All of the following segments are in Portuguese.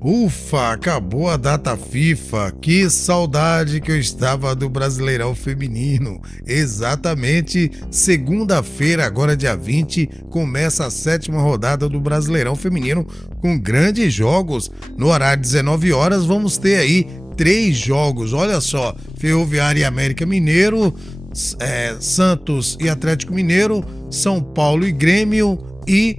Ufa, acabou a data FIFA. Que saudade que eu estava do Brasileirão Feminino. Exatamente, segunda-feira, agora dia 20, começa a 7ª rodada do Brasileirão Feminino com grandes jogos. No horário 19 horas vamos ter aí 3 jogos. Olha só, Ferroviária e América Mineiro, Santos e Atlético Mineiro, São Paulo e Grêmio e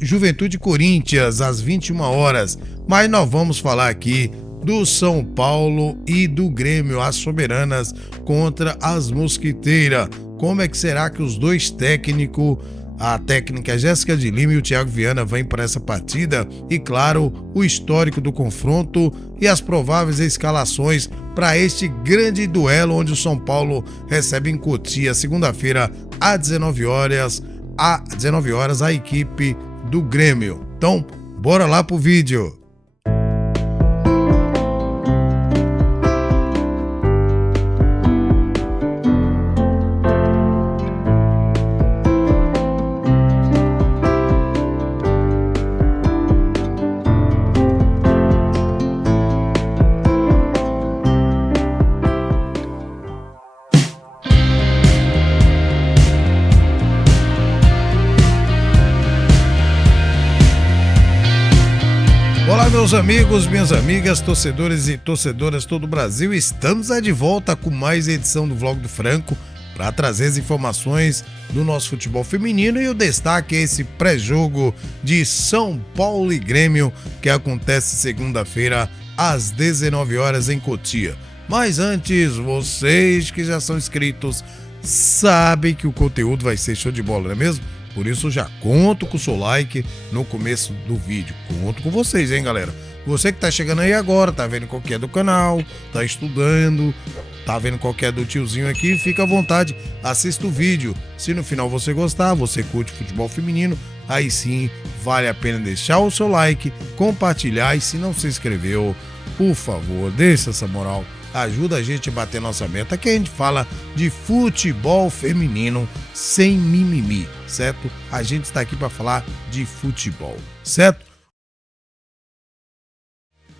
Juventude e Corinthians às 21 horas. Mas nós vamos falar aqui do São Paulo e do Grêmio, as soberanas contra as mosquiteiras. Como é que será que os dois técnicos, a técnica Jéssica de Lima e o Thiago Viana, vêm para essa partida? E claro, o histórico do confronto e as prováveis escalações para este grande duelo onde o São Paulo recebe em Cotia, segunda-feira, às 19 horas, a equipe do Grêmio. Então, bora lá pro vídeo. Olá, meus amigos, minhas amigas, torcedores e torcedoras todo o Brasil, estamos de volta com mais edição do Vlog do Franco para trazer as informações do nosso futebol feminino, e o destaque é esse pré-jogo de São Paulo e Grêmio que acontece segunda-feira às 19 horas em Cotia. Mas antes, vocês que já são inscritos sabem que o conteúdo vai ser show de bola, não é mesmo? Por isso já conto com o seu like no começo do vídeo. Conto com vocês, hein, galera? Você que tá chegando aí agora, tá vendo qual que é do canal, tá estudando, tá vendo qual que é do tiozinho aqui, fica à vontade, assista o vídeo. Se no final você gostar, você curte futebol feminino, aí sim vale a pena deixar o seu like, compartilhar, e se não se inscreveu, por favor, deixa essa moral. Ajuda a gente a bater nossa meta, que a gente fala de futebol feminino sem mimimi, certo? A gente está aqui para falar de futebol, certo?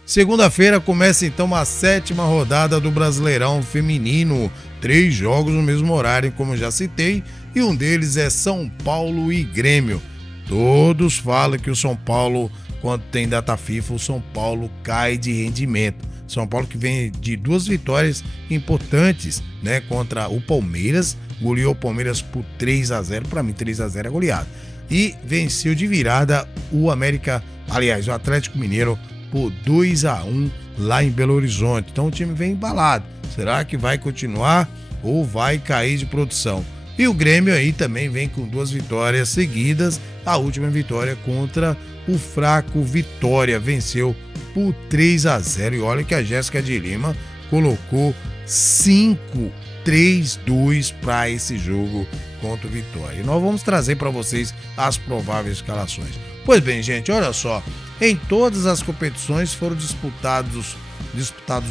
Segunda-feira começa então a 7ª rodada do Brasileirão Feminino. 3 jogos no mesmo horário, como eu já citei, e um deles é São Paulo e Grêmio. Todos falam que o São Paulo, quando tem data FIFA, o São Paulo cai de rendimento. São Paulo que vem de 2 vitórias importantes, né, contra o Palmeiras, goleou o Palmeiras por 3-0, para mim 3-0 é goleada, e venceu de virada o Atlético Mineiro por 2-1 lá em Belo Horizonte. Então o time vem embalado. Será que vai continuar ou vai cair de produção? E o Grêmio aí também vem com 2 vitórias seguidas, a última vitória contra o fraco Vitória, venceu por 3-0, e olha que a Jéssica de Lima colocou 5-3-2 para esse jogo contra o Vitória. E nós vamos trazer para vocês as prováveis escalações. Pois bem, gente, olha só, em todas as competições foram disputados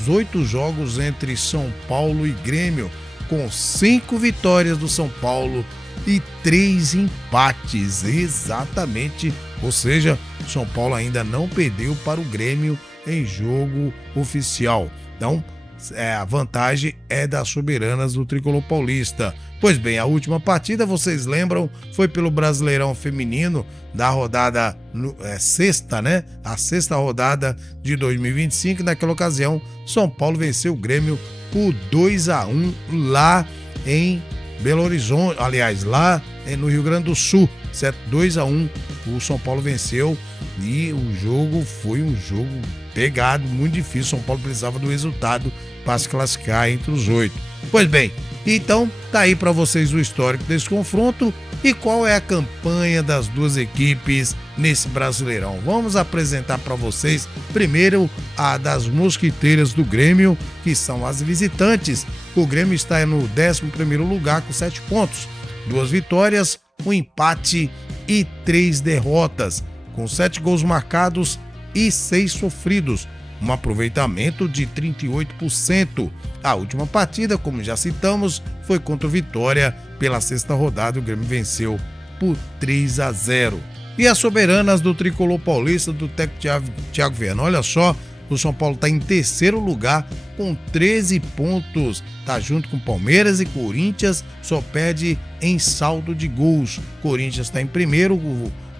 8 jogos entre São Paulo e Grêmio, com 5 vitórias do São Paulo e 3 empates, exatamente. Ou seja, São Paulo ainda não perdeu para o Grêmio em jogo oficial. Então, a vantagem é das soberanas do tricolor paulista. Pois bem, a última partida, vocês lembram, foi pelo Brasileirão Feminino da rodada sexta, né? A 6ª rodada de 2025. Naquela ocasião, São Paulo venceu o Grêmio por 2-1 lá em Belo Horizonte, aliás, lá no Rio Grande do Sul, certo? 2-1, o São Paulo venceu, e o jogo foi um jogo pegado, muito difícil. São Paulo precisava do resultado para se classificar entre os 8. Pois bem, então tá aí para vocês o histórico desse confronto e qual é a campanha das 2 equipes nesse Brasileirão. Vamos apresentar para vocês primeiro a das mosquiteiras do Grêmio, que são as visitantes. O Grêmio está no 11º lugar com 7 pontos, 2 vitórias, 1 empate e 3 derrotas, com 7 gols marcados e 6 sofridos, um aproveitamento de 38%. A última partida, como já citamos, foi contra o Vitória pela 6ª rodada. O Grêmio venceu por 3-0. E as soberanas do tricolor paulista do técnico Thiago Viana. Olha só, o São Paulo está em terceiro lugar com 13 pontos. Tá junto com Palmeiras e Corinthians, só perde em saldo de gols. Corinthians está em primeiro,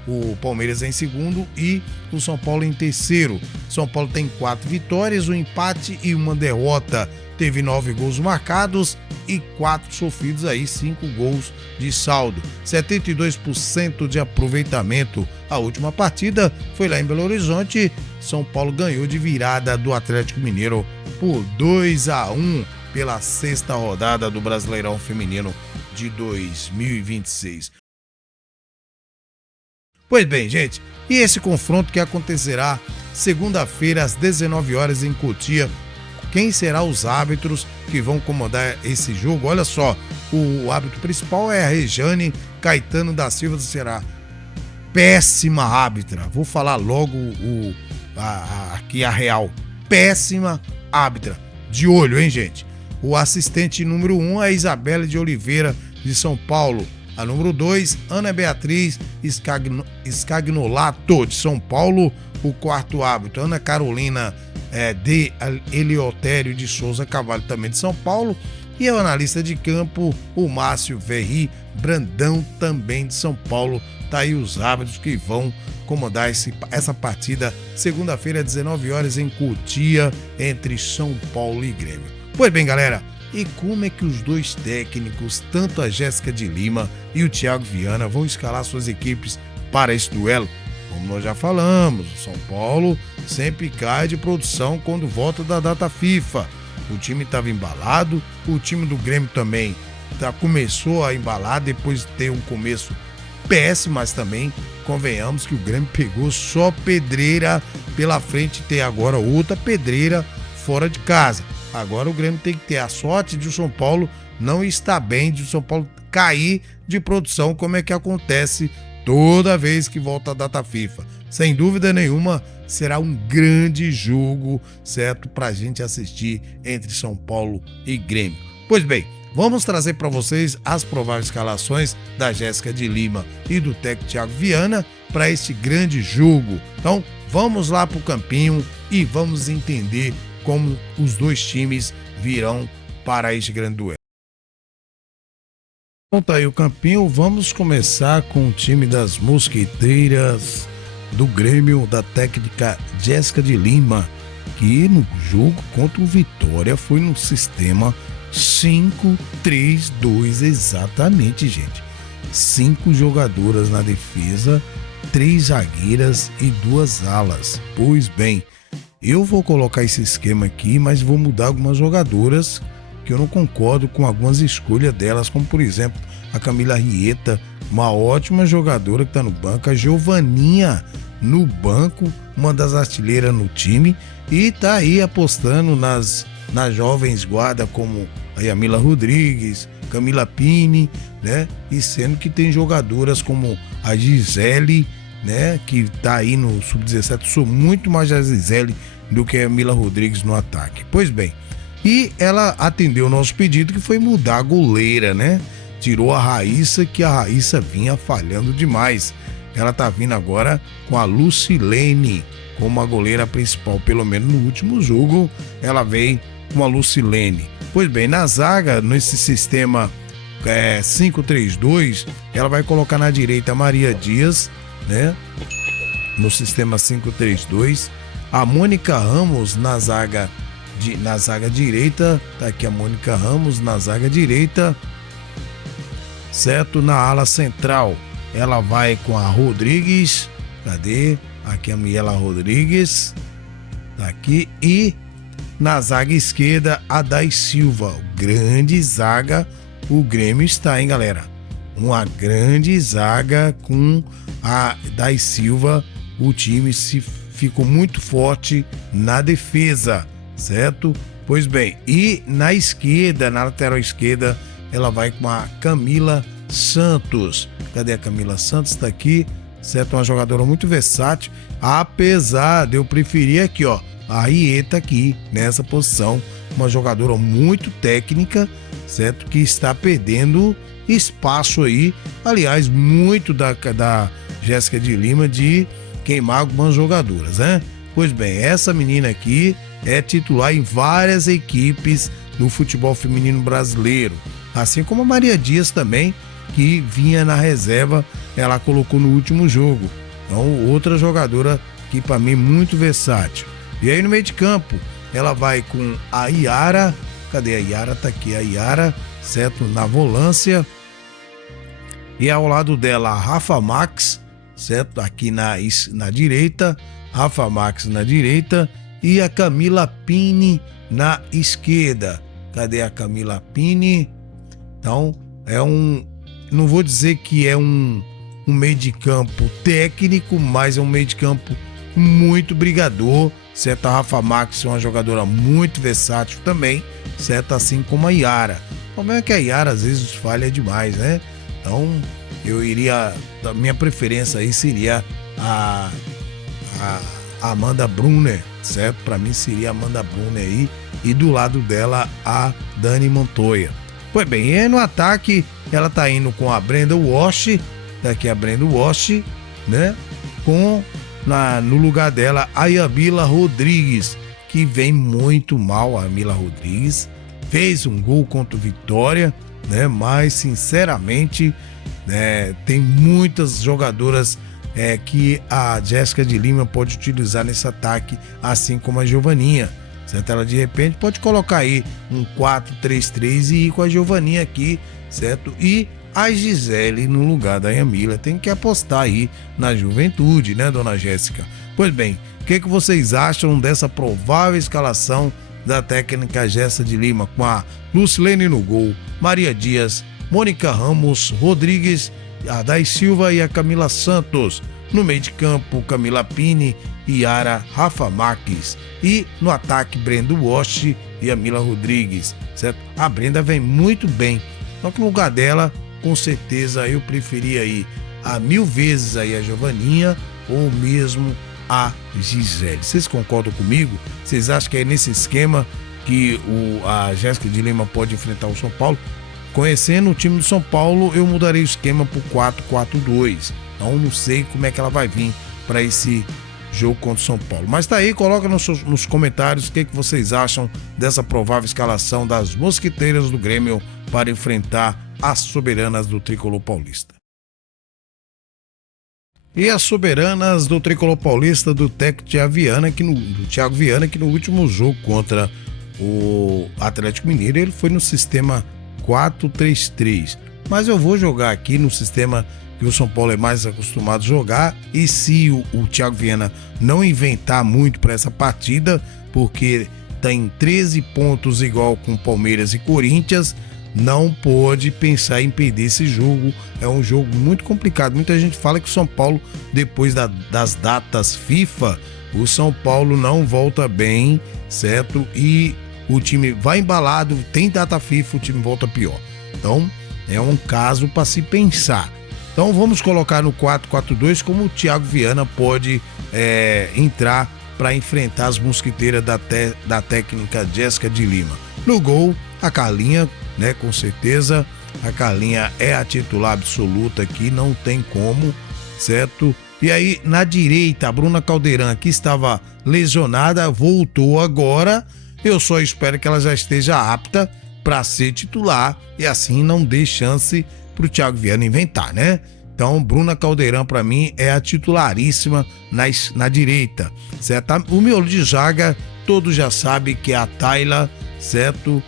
o Palmeiras em segundo e o São Paulo em terceiro. São Paulo tem 4 vitórias, um empate e uma derrota. Teve 9 gols marcados e 4 sofridos aí, 5 gols de saldo. 72% de aproveitamento. A última partida foi lá em Belo Horizonte. São Paulo ganhou de virada do Atlético Mineiro por 2-1 pela 6ª rodada do Brasileirão Feminino de 2026. Pois bem, gente, e esse confronto que acontecerá segunda-feira às 19 horas em Cotia. Quem serão os árbitros que vão comandar esse jogo? Olha só, o árbitro principal é a Rejane Caetano da Silva, será péssima árbitra. Vou falar logo aqui a real. Péssima árbitra. De olho, hein, gente? O assistente número 1 é a Isabela de Oliveira, de São Paulo. A número 2, Ana Beatriz Scagnolato, de São Paulo. O quarto árbitro, Ana Carolina de Eleutério de Souza Carvalho, também de São Paulo. E o analista de campo, o Márcio Verri Brandão, também de São Paulo. Tá aí os árbitros que vão comandar essa partida segunda-feira, às 19 horas em Cotia, entre São Paulo e Grêmio. Pois bem, galera, e como é que os dois técnicos, tanto a Jéssica de Lima e o Thiago Viana, vão escalar suas equipes para esse duelo? Como nós já falamos, o São Paulo sempre cai de produção quando volta da data FIFA. O time estava embalado, o time do Grêmio também começou a embalar depois de ter um começo péssimo, mas também convenhamos que o Grêmio pegou só pedreira pela frente e tem agora outra pedreira fora de casa. Agora o Grêmio tem que ter a sorte de o São Paulo não estar bem, de o São Paulo cair de produção, como é que acontece toda vez que volta a data FIFA. Sem dúvida nenhuma, será um grande jogo, certo, para a gente assistir entre São Paulo e Grêmio. Pois bem, vamos trazer para vocês as prováveis escalações da Jéssica de Lima e do técnico Thiago Viana para este grande jogo. Então, vamos lá para o campinho e vamos entender como os dois times virão para este grande duelo. Então tá aí o campinho, vamos começar com o time das mosqueteiras do Grêmio, da técnica Jéssica de Lima, que no jogo contra o Vitória foi no sistema 5-3-2 exatamente, gente. 5 jogadoras na defesa, 3 zagueiras e 2 alas. Pois bem, eu vou colocar esse esquema aqui, mas vou mudar algumas jogadoras que eu não concordo com algumas escolhas delas, como por exemplo a Camila Rieta, uma ótima jogadora que está no banco, a Giovaninha no banco, uma das artilheiras no time, e tá aí apostando nas jovens guarda como a Yamila Rodrigues, Camila Pini, né? E sendo que tem jogadoras como a Gisele, né? Que tá aí no Sub-17, sou muito mais a Gisele do que a Yamila Rodrigues no ataque. Pois bem, e ela atendeu o nosso pedido, que foi mudar a goleira, né? Tirou a Raíssa, que a Raíssa vinha falhando demais. Ela tá vindo agora com a Lucilene como a goleira principal, pelo menos no último jogo ela veio com a Lucilene. Pois bem, na zaga, nesse sistema 5-3-2, ela vai colocar na direita a Maria Dias, né? No sistema 5-3-2, a Mônica Ramos na zaga direita, tá aqui a Mônica Ramos na zaga direita, certo? Na ala central, ela vai com a Rodrigues, cadê? Aqui a Miela Rodrigues, tá aqui, e na zaga esquerda, a Dai Silva. Grande zaga o Grêmio está, hein, galera? Uma grande zaga com a Dai Silva. O time ficou muito forte na defesa, certo? Pois bem, e na esquerda, na lateral esquerda, ela vai com a Camila Santos. Cadê a Camila Santos? Tá aqui, certo? Uma jogadora muito versátil, apesar de eu preferir aqui, ó, a Rieta aqui, nessa posição, uma jogadora muito técnica, certo? Que está perdendo espaço aí, aliás, muito da Jéssica de Lima de queimar algumas jogadoras, né? Pois bem, essa menina aqui é titular em várias equipes do futebol feminino brasileiro, assim como a Maria Dias também, que vinha na reserva, ela colocou no último jogo. Então, outra jogadora que para mim muito versátil. E aí no meio de campo, ela vai com a Yara. Cadê a Yara? Tá aqui a Yara, certo? Na volância. E ao lado dela a Rafa Max, certo? Aqui na direita, Rafa Max na direita e a Camila Pini na esquerda. Cadê a Camila Pini? Então, não vou dizer que é um meio de campo técnico, mas é um meio de campo muito brigador, certo? A Rafa Max é uma jogadora muito versátil também, certo? Assim como a Yara. O problema é que a Yara às vezes falha demais, né? Então, a minha preferência aí seria a Amanda Brunner, certo? Para mim seria a Amanda Brunner aí, e do lado dela a Dani Montoya. Pois bem, e no ataque ela tá indo com a Brenda Walsh, daqui a Brenda Walsh, né? No lugar dela a Yamila Rodrigues, que vem muito mal. A Yamila Rodrigues fez um gol contra o Vitória, né? Mas sinceramente, né, tem muitas jogadoras que a Jéssica de Lima pode utilizar nesse ataque, assim como a Giovaninha, certo? Ela de repente pode colocar aí um 4-3-3 e ir com a Giovaninha aqui, certo? E a Gisele no lugar da Yamila. Tem que apostar aí na juventude, né, dona Jéssica? Pois bem, o que vocês acham dessa provável escalação da técnica Jéssica de Lima, com a Lucilene no gol, Maria Dias, Mônica Ramos Rodrigues, a Dai Silva e a Camila Santos? No meio de campo, Camila Pini, Yara, Rafa Marques. E no ataque, Brenda Walsh e a Mila Rodrigues, certo? A Brenda vem muito bem, só que no lugar dela, com certeza eu preferia aí a 1000 vezes aí a Giovaninha ou mesmo a Gisele. Vocês concordam comigo? Vocês acham que é nesse esquema que a Jéssica de Lima pode enfrentar o São Paulo? Conhecendo o time do São Paulo, eu mudarei o esquema para o 4-4-2. Então não sei como é que ela vai vir para esse jogo contra o São Paulo. Mas tá aí, coloca nos comentários o que vocês acham dessa provável escalação das mosquiteiras do Grêmio para enfrentar as soberanas do Tricolor Paulista. E as soberanas do Tricolor Paulista do técnico Thiago Viana, que no último jogo contra o Atlético Mineiro, ele foi no sistema 4-3-3. Mas eu vou jogar aqui no sistema que o São Paulo é mais acostumado a jogar, e se o Thiago Viana não inventar muito para essa partida, porque tem 13 pontos igual com Palmeiras e Corinthians, não pode pensar em perder esse jogo. É um jogo muito complicado. Muita gente fala que o São Paulo, depois das datas FIFA, o São Paulo não volta bem, certo? E o time vai embalado, tem data FIFA, o time volta pior. Então, é um caso para se pensar. Então, vamos colocar no 4-4-2 como o Thiago Viana pode entrar para enfrentar as mosquiteiras da técnica Jéssica de Lima. No gol, a Carlinha, né, com certeza, a Carlinha é a titular absoluta aqui, não tem como, certo? E aí, na direita, a Bruna Caldeirão, que estava lesionada, voltou agora. Eu só espero que ela já esteja apta para ser titular e assim não dê chance para o Thiago Viana inventar, né? Então, Bruna Caldeirão, para mim, é a titularíssima na direita, certo? O miolo de zaga, todos já sabem que é a Tayla, certo?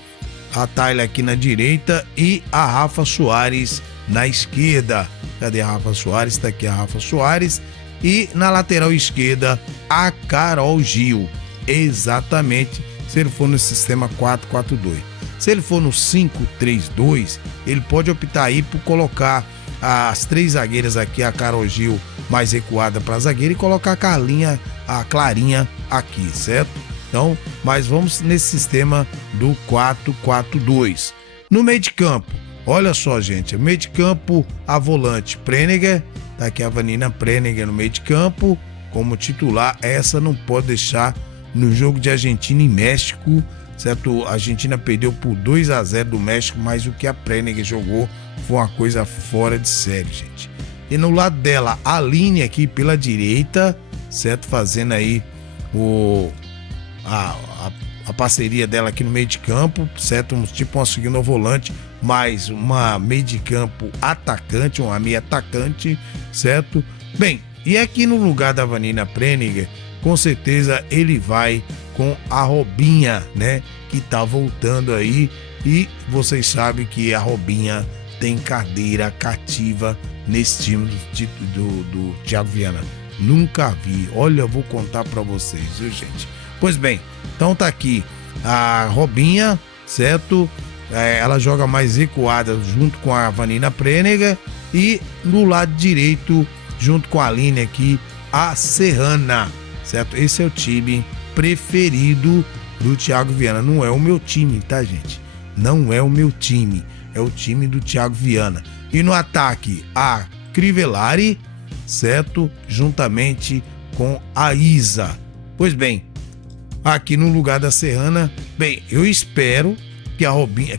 A Tayla aqui na direita e a Rafa Soares na esquerda. Cadê a Rafa Soares? Tá aqui a Rafa Soares. E na lateral esquerda, a Carol Gil. Exatamente, se ele for no sistema 4-4-2. Se ele for no 5-3-2, ele pode optar aí por colocar as 3 zagueiras aqui, a Carol Gil mais recuada para a zagueira, e colocar a Clarinha aqui, certo? Então, mas vamos nesse sistema do 4-4-2. No meio de campo, olha só, gente, meio de campo, a volante Prenninger, tá aqui a Vanina Prenninger no meio de campo, como titular. Essa não pode deixar no jogo de Argentina e México, certo? A Argentina perdeu por 2-0 do México, mas o que a Prenninger jogou foi uma coisa fora de série, gente. E no lado dela, a Aline aqui pela direita, certo? Fazendo aí a parceria dela aqui no meio de campo, certo? Tipo uma segunda volante, mais uma meio de campo atacante, uma meia atacante, certo? Bem, e aqui no lugar da Vanina Preniger, com certeza ele vai com a Robinha, né? Que tá voltando aí, e vocês sabem que a Robinha tem cadeira cativa nesse time do Thiago Viana. Nunca vi. Olha, eu vou contar pra vocês, viu, gente? Pois bem, então tá aqui a Robinha, certo? Ela joga mais recuada junto com a Vanina Preniger, e no lado direito, junto com a Aline aqui, a Serrana, certo? Esse é o time preferido do Thiago Viana. Não é o meu time, tá, gente? Não é o meu time. É o time do Thiago Viana. E no ataque, a Crivellari, certo? Juntamente com a Isa. Pois bem, aqui no lugar da Serrana, bem, eu espero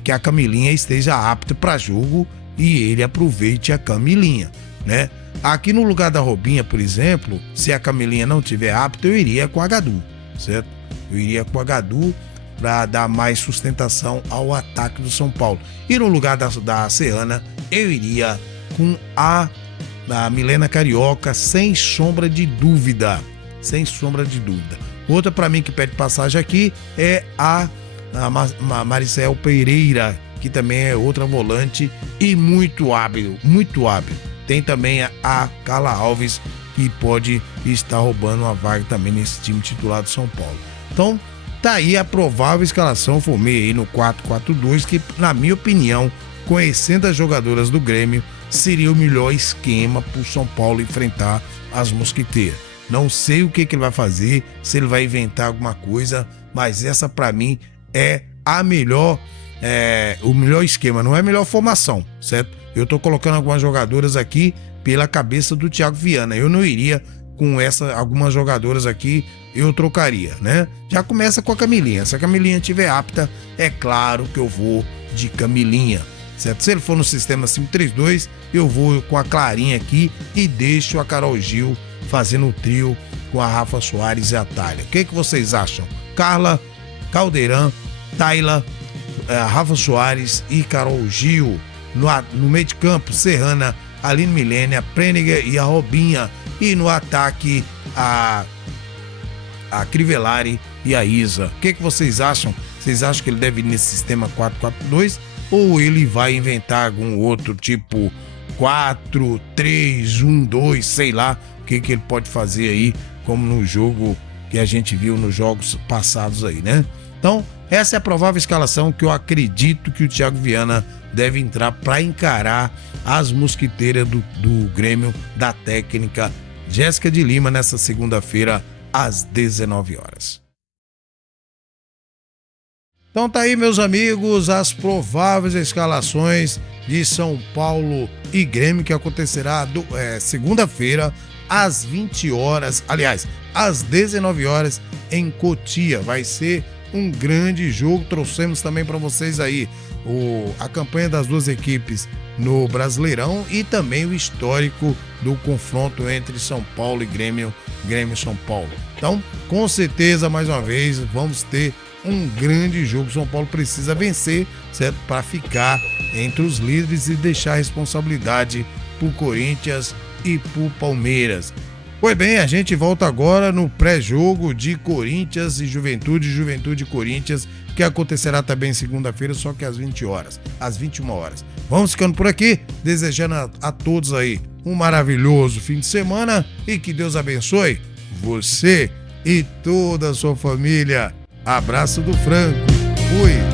que a Camilinha esteja apta para jogo e ele aproveite a Camilinha, né? Aqui no lugar da Robinha, por exemplo, se a Camilinha não tiver apta, eu iria com a Gadu, certo? Eu iria com a Gadu para dar mais sustentação ao ataque do São Paulo. E no lugar da Serrana, eu iria com a Milena Carioca, sem sombra de dúvida. Sem sombra de dúvida. Outra para mim que pede passagem aqui é a Maricel Pereira, que também é outra volante e muito hábil, muito hábil. Tem também a Carla Alves, que pode estar roubando uma vaga também nesse time titular do São Paulo. Então, tá aí a provável escalação. Formei aí no 4-4-2, que, na minha opinião, conhecendo as jogadoras do Grêmio, seria o melhor esquema para o São Paulo enfrentar as mosquiteiras. Não sei o que ele vai fazer, se ele vai inventar alguma coisa, mas essa para mim é a melhor, o melhor esquema, não é a melhor formação, certo? Eu tô colocando algumas jogadoras aqui pela cabeça do Thiago Viana. Eu não iria com algumas jogadoras aqui, eu trocaria, né? Já começa com a Camilinha. Se a Camilinha estiver apta, é claro que eu vou de Camilinha, certo? Se ele for no sistema 5-3-2, eu vou com a Clarinha aqui e deixo a Carol Gil fazendo o trio com a Rafa Soares e a Thalia. O que vocês acham? Carla, Caldeirão, Tayla, Rafa Soares e Carol Gil. No meio de campo, Serrana, Aline Milênia, Preniger e a Robinha. E no ataque, a Crivellari e a Isa. O que vocês acham? Vocês acham que ele deve ir nesse sistema 4-4-2? Ou ele vai inventar algum outro tipo 4-3-1-2, sei lá o que ele pode fazer aí, como no jogo que a gente viu nos jogos passados aí, né? Então, essa é a provável escalação que eu acredito que o Thiago Viana deve entrar para encarar as mosquiteiras do Grêmio, da técnica Jéssica de Lima, nessa segunda-feira, às 19 horas. Então tá aí, meus amigos, as prováveis escalações de São Paulo e Grêmio, que acontecerá segunda-feira, às 20 horas, aliás, às 19 horas, em Cotia. Vai ser um grande jogo. Trouxemos também para vocês aí a campanha das duas equipes no Brasileirão e também o histórico do confronto entre São Paulo e Grêmio e São Paulo. Então, com certeza, mais uma vez, vamos ter um grande jogo. São Paulo precisa vencer, certo? Para ficar entre os líderes e deixar a responsabilidade pro Corinthians e pro Palmeiras. Pois bem, a gente volta agora no pré-jogo de Corinthians e Juventude e Corinthians, que acontecerá também segunda-feira, só que às 20 horas, às 21 horas. Vamos ficando por aqui, desejando a todos aí um maravilhoso fim de semana e que Deus abençoe você e toda a sua família. Abraço do Franco. Fui.